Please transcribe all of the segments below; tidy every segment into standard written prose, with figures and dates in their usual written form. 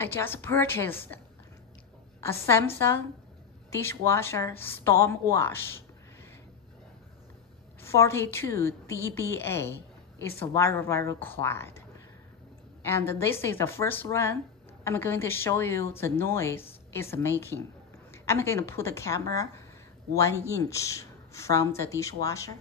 I just purchased a Samsung dishwasher StormWash 42 dBA. It's very quiet. And this is the first run. I'm going to show you the noise it's making. I'm going to put the camera 1 inch from the dishwasher.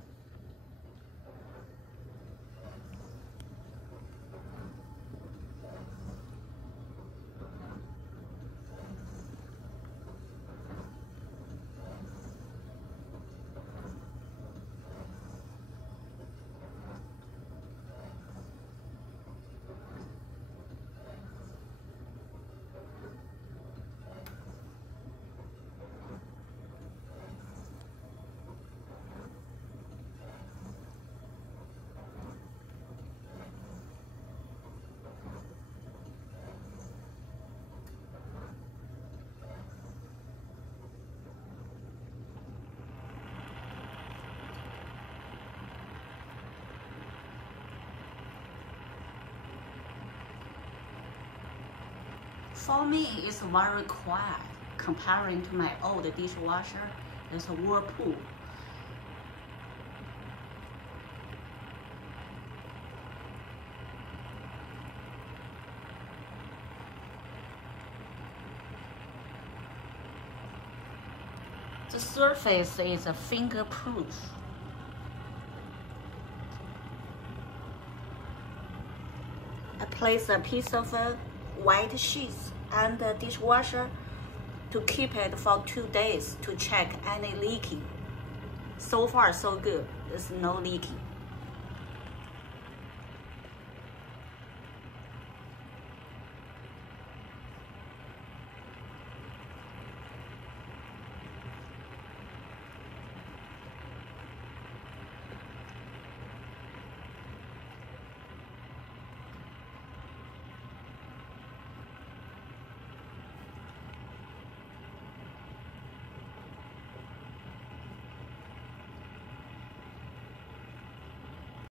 For me, it's very quiet comparing to my old dishwasher. It's a whirlpool. The surface is fingerproof. I place a piece of white sheets and the dishwasher to keep it for 2 days to check any leaking. So far so good, there's no leaking.